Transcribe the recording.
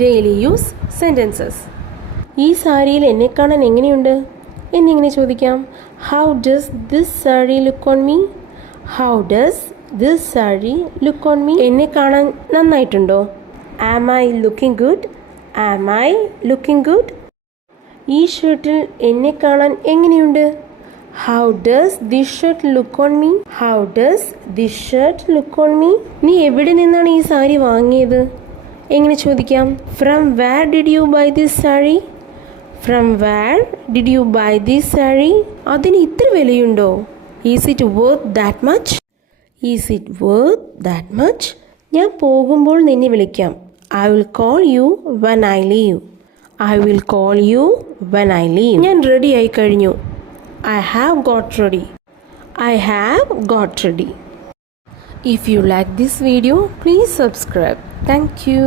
Daily use sentences. ഈ സാരിയിൽ എന്നെ കാണാൻ എങ്ങനെയുണ്ട് എന്നിങ്ങനെ ചോദിക്കാം. How does this sari look on me? How does this sari look on me? എന്നെ കാണാൻ നന്നായിട്ടുണ്ടോ? Am I looking good? Am I looking good? ഈ ഷർട്ടിൽ എന്നെ കാണാൻ എങ്ങനെയുണ്ട്? How does this shirt look on me? How does this shirt look on me? നീ എവിടെ നിന്നാണ് ഈ സാരി വാങ്ങിയത് എങ്ങനെ ചോദിക്കാം. From where did you buy this sari? From where did you buy this sari? അതിന് ഇത്ര വിലയുണ്ടോ? Is it worth that much? Is it worth that much? ഞാൻ പോകുമ്പോൾ നിന്നെ വിളിക്കാം. I will call you when I leave. I will call you when I leave. ഞാൻ ready ആയി കഴിഞ്ഞു. I have got ready. I have got ready. If you like this video, please subscribe. Thank you.